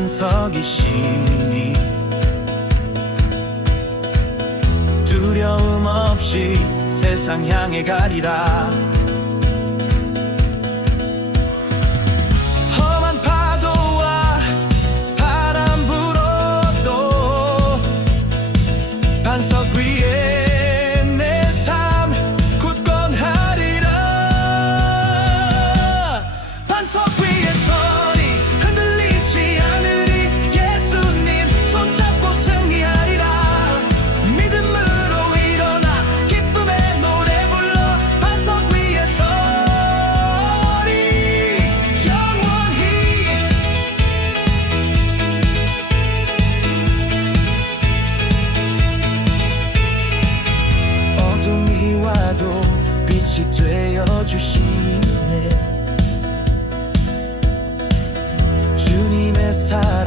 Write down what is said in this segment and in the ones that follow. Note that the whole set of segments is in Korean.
반석이시니? 두려움 없이 세상 향해 가리라. 주시네. 주님의 사랑.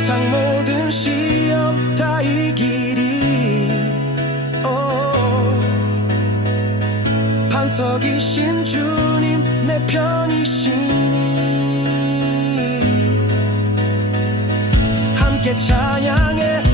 세상 모든 시험 다 이기리 오. 반석이신 주님 내 편이시니. 함께 찬양해.